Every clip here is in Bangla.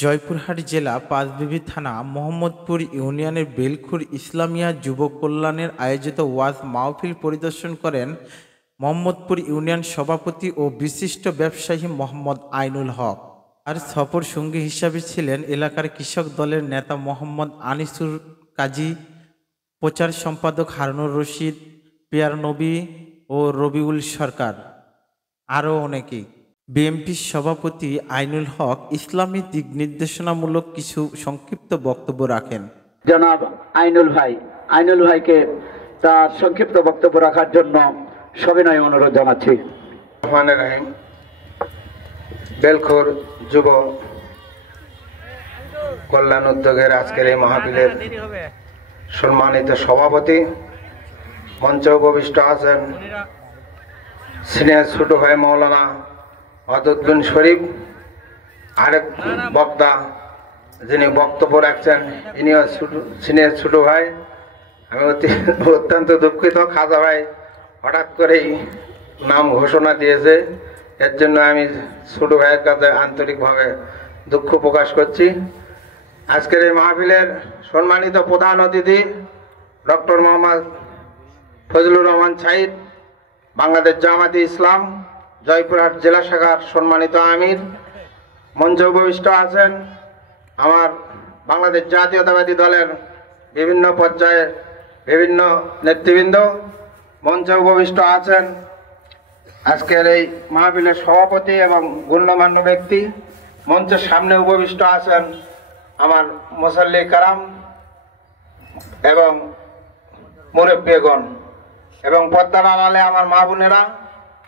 জয়পুরহাট জেলা পাঁচবিবি থানা মোহাম্মদপুর ইউনিয়নের বেলখুর ইসলামিয়া যুব কল্যাণের আয়োজিত ওয়াজ মাহফিল পরিদর্শন করেন মোহাম্মদপুর ইউনিয়ন সভাপতি ও বিশিষ্ট ব্যবসায়ী মোহাম্মদ আইনুল হক। আর সফর সঙ্গী হিসাবে ছিলেন এলাকার কৃষক দলের নেতা মোহাম্মদ আনিসুর কাজী, প্রচার সম্পাদক হারুনুর রশিদ, পিয়ার নবী ও রবিউল সরকার, আরও অনেকেই। বিএনপির সভাপতি আইনুল হক ইসলামী দিক নির্দেশনামূলক কিছু সংক্ষিপ্ত বক্তব্য রাখেন। জনাব আইনুল ভাইকে তার সংক্ষিপ্ত বক্তব্য রাখার জন্য সবিনয় অনুরোধ জানাচ্ছি। বেলখুর যুব কল্যাণ উদ্যোগের আজকের এই মাহফিলের সম্মানিত সভাপতি, মঞ্চে উপবিষ্ট আছেন সিনিয়র ছোট ভাই মৌলানা অদুদ্দিন শরীফ, আরেক বক্তা যিনি বক্তব্য রাখছেন ইনিও সিনিয়র ছোট ভাই। আমি অত্যন্ত দুঃখিত, খাজা ভাই হঠাৎ করেই নাম ঘোষণা দিয়েছে, এর জন্য আমি ছোট ভাইয়ের কাছে আন্তরিকভাবে দুঃখ প্রকাশ করছি। আজকের এই মাহফিলের সম্মানিত প্রধান অতিথি ডক্টর মোহাম্মদ ফজলুর রহমান সাইদ, বাংলাদেশ জামাতে ইসলাম জয়পুরহাট জেলা শাখার সম্মানিত আমির। মঞ্চে উপবিষ্ট আছেন আমার বাংলাদেশ জাতীয়তাবাদী দলের বিভিন্ন পর্যায়ের বিভিন্ন নেতৃবৃন্দ। মঞ্চে উপবিষ্ট আছেন আজকের এই মাহফিলের সভাপতি এবং গণ্যমান্য ব্যক্তি। মঞ্চের সামনে উপবিষ্ট আছেন আমার মুসল্লি কারাম এবং মুরব্বিগণ এবং পর্দার আড়ালে আমার মা বোনেরা,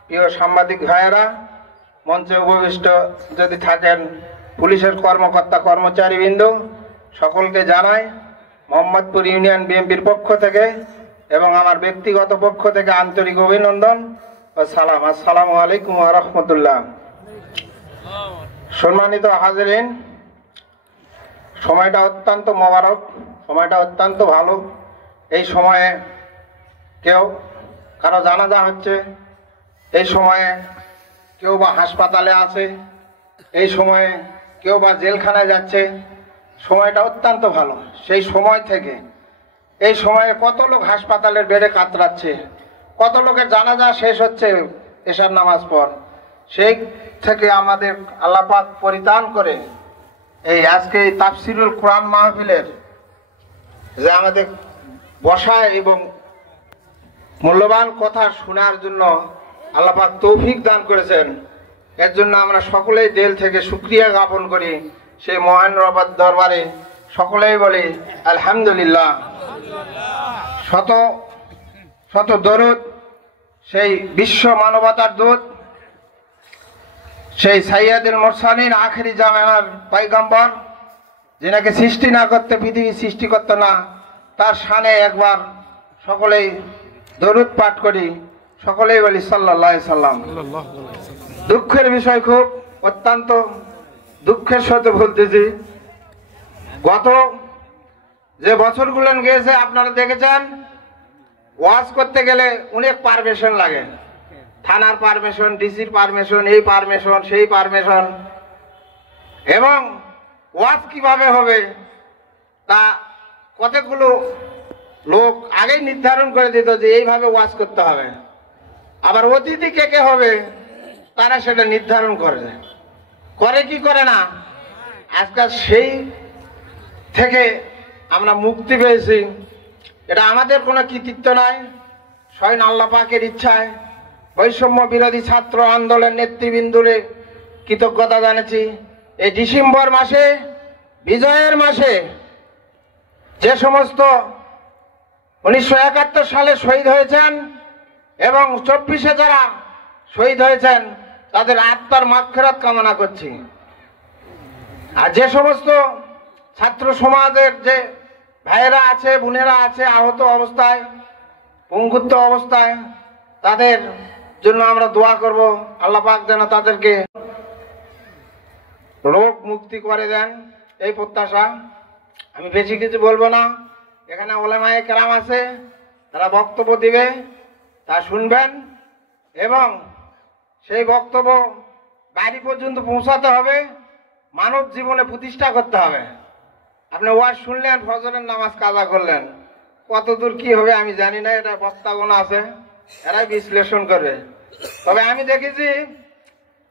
প্রিয় সাংবাদিক ভাইয়েরা, মঞ্চে উপবিষ্ট যদি থাকেন পুলিশের কর্মকর্তা কর্মচারীবৃন্দ, সকলকে জানাই মোহাম্মদপুর ইউনিয়ন বিএনপির পক্ষ থেকে এবং আমার ব্যক্তিগত পক্ষ থেকে আন্তরিক অভিনন্দন ও সালাম। আসসালামু আলাইকুম ওয়া রাহমাতুল্লাহ। সম্মানিত হাজিরিন, সময়টা অত্যন্ত মোবারক, সময়টা অত্যন্ত ভালো। এই সময়ে কারো জানাজা হচ্ছে, এই সময়ে কেউ বা হাসপাতালে আছে, এই সময়ে কেউ বা জেলখানায় যাচ্ছে। সময়টা অত্যন্ত ভালো। সেই সময় থেকে এই সময়ে কত লোক হাসপাতালের বেডে কাতরাচ্ছে, কত লোকের জানাজা শেষ হচ্ছে এশার নামাজ পর। সেই থেকে আমাদের আল্লাহ পাক পরিত্রাণ করে এই আজকে এই তাফসিরুল কোরআন মাহফিলের যে আমাদের বসায় এবং মূল্যবান কথা শোনার জন্য আল্লাহ পাক তৌফিক দান করেছেন, এর জন্য আমরা সকলেই দিল থেকে শুকরিয়া জ্ঞাপন করি। সেই মহান রবের দরবারে সকলেই বলি আলহামদুলিল্লাহ। শত শত দরুদ সেই বিশ্ব মানবতার দূত, সেই সাইয়্যিদুল মুরসালিন আখেরি জামানার পয়গম্বর, যিনাকে সৃষ্টি না করতে পৃথিবী সৃষ্টি করত না, তার শানে একবার সকলেই দরুদ পাঠ করি, সকলেই বলি সাল্লাল্লাহু আলাইহি সাল্লাম। দুঃখের বিষয়, খুব অত্যন্ত দুঃখের সাথে বলতেছি, গত যে বছরগুলো গিয়েছে আপনারা দেখেছেন, ওয়াজ করতে গেলে অনেক পারমিশন লাগে, থানার পারমিশন, ডিসির পারমিশন, এই পারমিশন, সেই পারমিশন, এবং ওয়াজ কিভাবে হবে তা কতগুলো লোক আগেই নির্ধারণ করে দিত যে এইভাবে ওয়াজ করতে হবে। আবার অতিথি কে কে হবে তারা সেটা নির্ধারণ করে কি করে না। আজকাল সেই থেকে আমরা মুক্তি পেয়েছি। এটা আমাদের কোনো কৃতিত্ব নয়, স্বয়ং আল্লাহ পাকের ইচ্ছায় বৈষম্য বিরোধী ছাত্র আন্দোলন নেতৃবৃন্দরে কৃতজ্ঞতা জানাচ্ছি। এই ডিসেম্বর মাসে, বিজয়ের মাসে, যে সমস্ত 1971 সালে শহীদ হয়েছেন এবং 24-এ যারা শহীদ হয়েছেন তাদের আত্মার মাগফিরাত কামনা করছি। আর যে সমস্ত ছাত্র সমাজের যে ভাইয়েরা আছে, বোনেরা আছে আহত অবস্থায়, পঙ্গুত্ব অবস্থায়, তাদের জন্য আমরা দোয়া করব, আল্লাহ পাক যেন তাদেরকে রোগ মুক্তি করে দেন, এই প্রত্যাশা। আমি বেশি কিছু বলবো না, এখানে ওলামায়ে কেরাম আছে, তারা বক্তব্য দিবে, তা শুনবেন এবং সেই বক্তব্য বাড়ি পর্যন্ত পৌঁছাতে হবে। মানব জীবনে প্রতিষ্ঠা করতে হবে। আপনি ওয়াজ শুনলেন, ফজরের নামাজ কাজা করলেন, কতদূর কি হবে আমি জানি না, এটা বক্তাগণ আছে, এরাই বিশ্লেষণ করবে। তবে আমি দেখেছি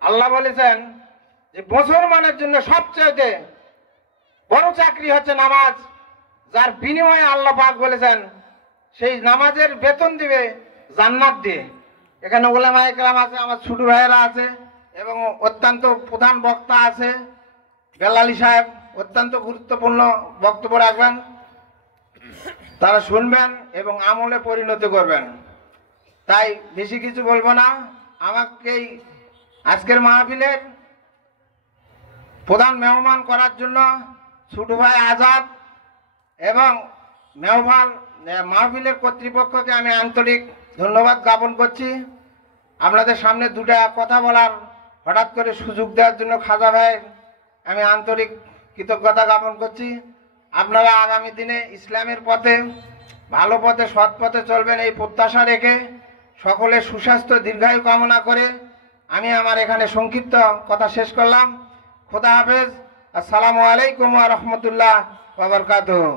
আল্লাহ বলেছেন যে মুসলমানের জন্য সবচেয়ে বড় চাকরি হচ্ছে নামাজ, যার বিনিময়ে আল্লাহ পাক বলেছেন সেই নামাজের বেতন দিবে জান্নাত দিয়ে। এখানে ওলামা ইকরাম আছে, আমার ছোট ভাইয়েরা আছে এবং অত্যন্ত প্রধান বক্তা আছে, বেলালী সাহেব অত্যন্ত গুরুত্বপূর্ণ বক্তব্য রাখবেন, তারা শুনবেন এবং আমলে পরিণত করবেন। তাই বেশি কিছু বলবো না। আমাকেই আজকের মাহফিলের প্রধান মেহমান করার জন্য ছোট ভাই আজাদ এবং মাহফিলের কর্তৃপক্ষকে আমি আন্তরিক ধন্যবাদ জ্ঞাপন করছি। আপনাদের সামনে দুটা কথা বলার হঠাৎ করে সুযোগ দেওয়ার জন্য খাজা ভাই আমি আন্তরিক কৃতজ্ঞতা জ্ঞাপন করছি। আপনারা আগামী দিনে ইসলামের পথে, ভালো পথে, সৎ পথে চলবেন এই প্রত্যাশা রেখে সকলের সুস্বাস্থ্য দীর্ঘায়ু কামনা করে আমি আমার এখানে সংক্ষিপ্ত কথা শেষ করলাম। খোদা হাফেজ। আসসালামু আলাইকুম ওয়া রাহমাতুল্লাহ ওয়া বারাকাতুহু।